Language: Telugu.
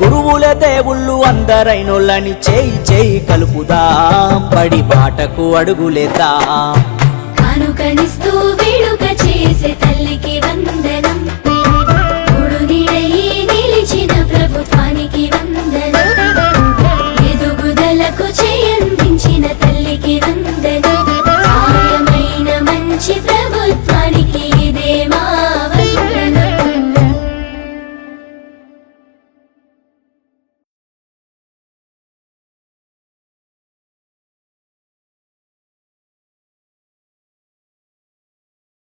గురువుల దేవుళ్ళు అందరైనోళ్ళని చేయి చేయి కలుపుదాం. పడి బాటకు అడుగులేదా కనుకనిస్తూ వేడుక చేసే